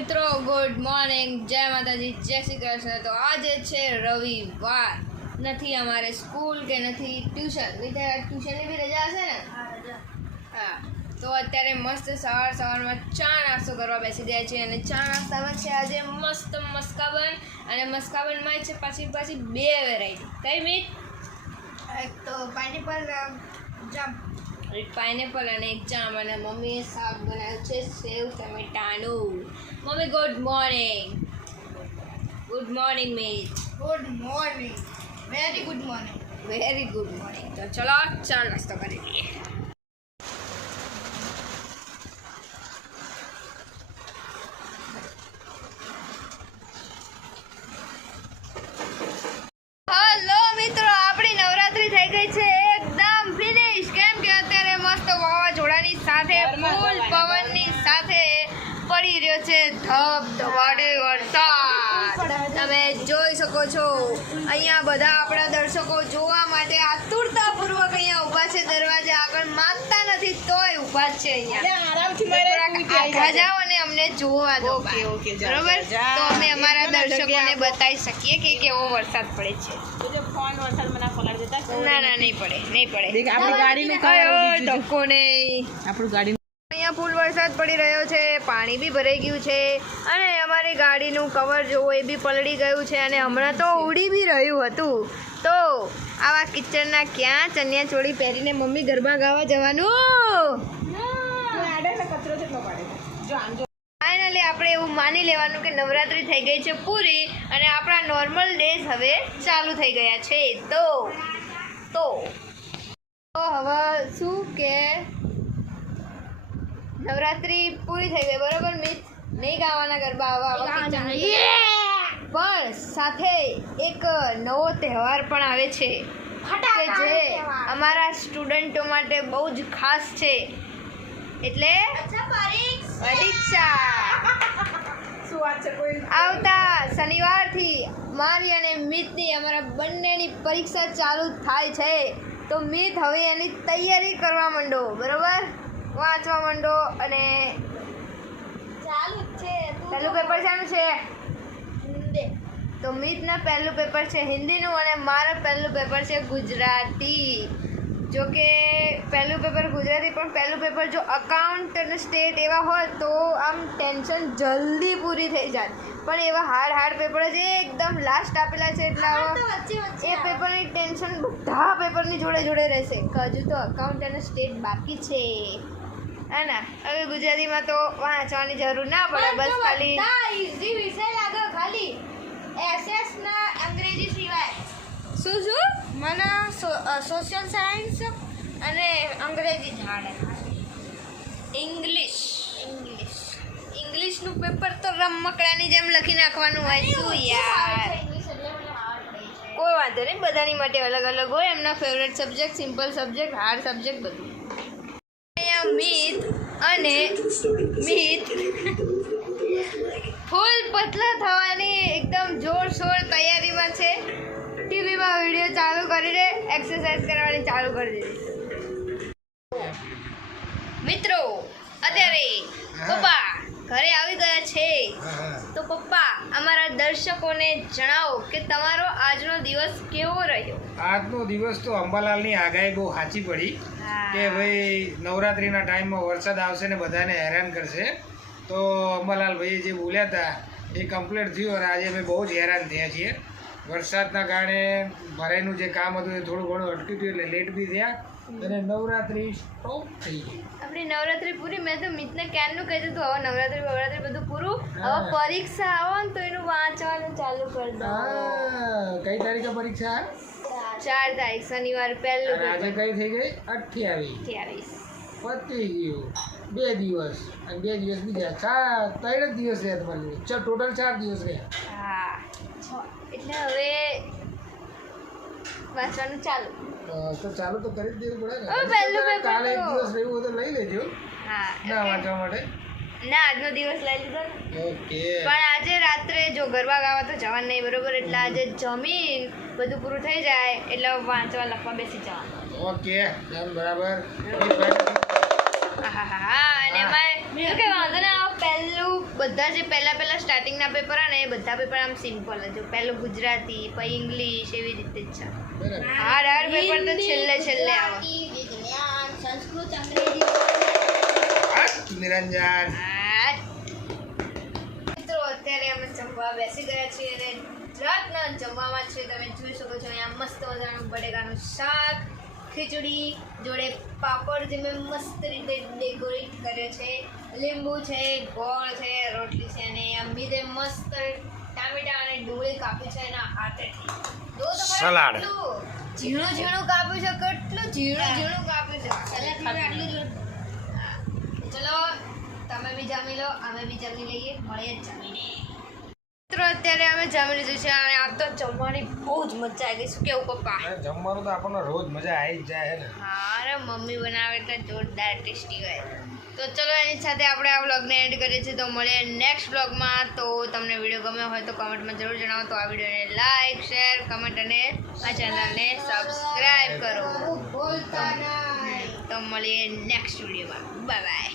મિત્રો good morning, જય માતાજી, જય શ્રી કૃષ્ણ। તો આજે છે રવિવાર, નથી અમારે સ્કૂલ કે નથી ટ્યુશન। ટ્યુશનની બી રજા હશે ને? હા, તો અત્યારે મસ્ત સવારમાં ચા નાસ્તો કરવા બેસી ગયા છીએ અને ચા નાસ્તામાં છે આજે મસ્ત મસ્કાબન અને મસ્કાબનમાં છે પાછી બે વેરાયટી। કઈ મીઠ? એક તો પાઇનેપલ જામ, એક પાઇનેપલ અને એક જામ। અને મમ્મીએ શાક બનાવ્યું છે સેવ ટમેટાનું। મમ્મી ગુડ મોર્નિંગ મીઠ। Good morning, very good morning. Very good morning. તો ચલો ચા નાસ્તો કરી લઈએ। હલો મિત્રો, આપણી નવરાત્રી થઈ ગઈ છે એકદમ ફિનિશ, કેમ કે અત્યારે મસ્ત વાવાઝોડાની સાથે ફૂલ પવનની સાથે પડી રહ્યો છે ધબધબાટે વરસાદ। તમે જોઈ શકો છો અહીંયા બધા આપણા દર્શકો જોવા માટે આતુરતાપૂર્વક અહીંયા ઊભા છે, દરવાજા આગળ માંગતા નથી તોય ઊભા છે અહીંયા। જાઓ અને અમને જોવા દો, બરોબર? તો અમે અમારા દર્શકોને બતાવી શકીએ કે કેવો વરસાદ પડે છે। ના નહીં પડે ધક્કો નહીં। અહીંયા ફૂલ વરસાદ પડી રહ્યો છે, પાણી બી ભરાઈ ગયું છે અને અમારી ગાડીનું કવર જોવો એ બી પલળી ગયું છે અને હમણાં તો ઉડી બી રહ્યું હતું। તો આવા કિચનના ક્યાં ચણિયા ચોળી પહેરીને મમ્મી ગરબા ગાવા જવાનું? ફાઇનલી આપણે એવું માની લેવાનું કે નવરાત્રી થઈ ગઈ છે પૂરી અને આપણા નોર્મલ ડેઝ હવે ચાલુ થઈ ગયા છે। તો હવે શું કે નવરાત્રી પૂરી થઈ ગઈ, બરોબર મિત? નહીં ગાવાના ગરબા પણ સાથે એક નવો તહેવાર પણ આવે છે કે જે અમારા સ્ટુડન્ટો માટે બહુ જ ખાસ છે, એટલે પરીક્ષા। આવતા શનિવારથી મારી અને મિતની અમારા બંનેની પરીક્ષા ચાલુ થાય છે। તો મિત હવે એની તૈયારી કરવા માંડો, બરોબર? વાંચવા માંડો અને ચાલુ છે। પહેલું પેપર શાનું છે? તો મિતના પહેલું પેપર છે હિન્દીનું અને મારું પહેલું પેપર છે ગુજરાતી। જો કે પહેલું પેપર ગુજરાતી, પણ પહેલું પેપર જો અકાઉન્ટ અને સ્ટેટ એવા હોય તો આમ ટેન્શન જલ્દી પૂરી થઈ જાય, પણ એવા હાર્ડ પેપર જ એકદમ લાસ્ટ આપેલા છે એટલે એ પેપરની ટેન્શન બધા પેપરની જોડે રહેશે। હજુ તો અકાઉન્ટ અને સ્ટેટ બાકી છે, હે ને? હવે ગુજરાતીમાં તો વાંચવાની જરૂર ના પડે, બસ ખાલી ઈઝી વિષય લાગે, ખાલી એસએસ ના અંગ્રેજી સિવાય। શું મને સોશિયલ સાયન્સ અને અંગ્રેજી જાણે। ઇંગ્લિશનું પેપર તો રમકડાની જેમ લખી નાખવાનું હોય। શું યાર, કોઈ વાંધો નહીં, બધાની માટે અલગ અલગ હોય એમના favourite subject, simple subject, hard subject, બધું। મિત ફૂલ પતલા થવાની એકદમ જોરશોર તૈયારીમાં છે। ટીવીમાં વિડીયો ચાલુ કરીને એક્સરસાઇઝ કરવાની ચાલુ કરી દીધી। મિત્રો અત્યારે પપ્પા ઘરે આવી ગયા છે, તો પપ્પા અમારા દર્શકોને જણાવો કે તમારો આજનો દિવસ કેવો રહ્યો? આજનો દિવસ તો અંબાલાલની આગાહી બહુ સાચી પડી કે ભાઈ નવરાત્રિના ટાઈમમાં વરસાદ આવશે ને બધાને હેરાન કરશે। તો અંબાલાલ ભાઈએ જે બોલ્યા હતા એ કમ્પ્લીટ થયું અને આજે અમે બહુ જ હેરાન થયા છીએ। વરસાદના કારણે ભરાઈનું જે કામ હતું એ થોડું ઘણું અટક્યું હતું એટલે લેટ બી થયા અને નવરાત્રિ સ્ટોપ થઈ ગઈ। આપણી નવરાત્રી પૂરી, મેં તો મિતને ક્યારનું કહ્યું હતું હવે નવરાત્રી બધું પૂરું, હવે પરીક્ષા આવો ને તો એનું વાંચવાનું ચાલુ કરી દો। કઈ તારીખે પરીક્ષા? 4 તારીખ શનિવાર પહેલું પેપર। આજે કઈ થઈ ગઈ? 28 પતી ગયું। 2 દિવસ અને 2 દિવસ બીજા 3 જ દિવસ રહ્યા તમારી ટોટલ 4 દિવસ રહ્યા। હા, એટલે હવે વાંચવાનું ચાલુ તો ચાલુ તો કરી જ દેવું પડે ને। હવે પહેલું પેપર કાલે એક દિવસ રહેવું હોય તો લઈ લેજો। હા, ના વાંચવા માટે ના આજનો દિવસ લઈ લીધો ને। ઓકે, પણ આજે રાત્રે જો ગરબા ગાવા તો જવાનું નહીં, બરોબર? એટલે આજે જમીન બધું પૂરું થઈ જાય એટલે વાંચવા લખવા બેસી જવાનું। ઓકે, બરાબર। હા, અને એમાં કે વાંધો ને પહેલું બધા જે પહેલા સ્ટાર્ટિંગના પેપર આવે ને એ બધા પેપર આમ સિમ્પલ જ પહેલું ગુજરાતી પછી ઇંગ્લિશ એવી રીતે જ છે. બરાબર. હાર્ડ પેપર તો છેલ્લે આવે. ગુજરાતી, વિજ્ઞાન, સંસ્કૃત, અંગ્રેજી. નિરંજન મિત્રો અત્યારે અમે જમવા બેસી ગયા છીએ અને રાતના જમવામાં છે તમે જોઈ શકો છો અહીંયા મસ્ત મજાનું બટેકાનું શાક, ખીચડી જોડે પાપડ જે મેં મસ્ત રીતે ડેકોરેટ કર્યો છે, લીંબુ છે, ગોળ છે, રોટલી છે અને અમીરે મસ્ત ટામેટા અને ડુંગળી કાપી છે એના હાથેથી. જો તો ખરા સલાડ. કેટલું ઝીણું કાપ્યું છે, કેટલું ઝીણું કાપ્યું છે. આટલું જ. ચલો તમે બી જમી લો, અમે બી જમી લઈએ, મળીએ જમીને. મિત્રો અત્યારે અમે જમી લીધું છે અને આ તો જમવાની બહુ જ મજા આવી ગઈ. શું કેવું પપ્પા? જમવાનું તો આપણને રોજ મજા આવી જ જાય ને. હા અરે મમ્મી બનાવે એટલે જોરદાર ટેસ્ટી હોય. તો ચલો એની સાથે આપણે આ વ્લોગને એન્ડ કરીએ છીએ. તો મળીએ નેક્સ્ટ વ્લોગમાં. તો તમને વિડીયો ગમ્યો હોય તો કમેન્ટમાં જરૂર જણાવો. તો આ વિડીયોને લાઈક, શેર, કમેન્ટ અને આ ચેનલને સબસ્ક્રાઈબ કરો. બોલતા નહીં. તો મળીએ નેક્સ્ટ વિડીયોમાં. Bye bye.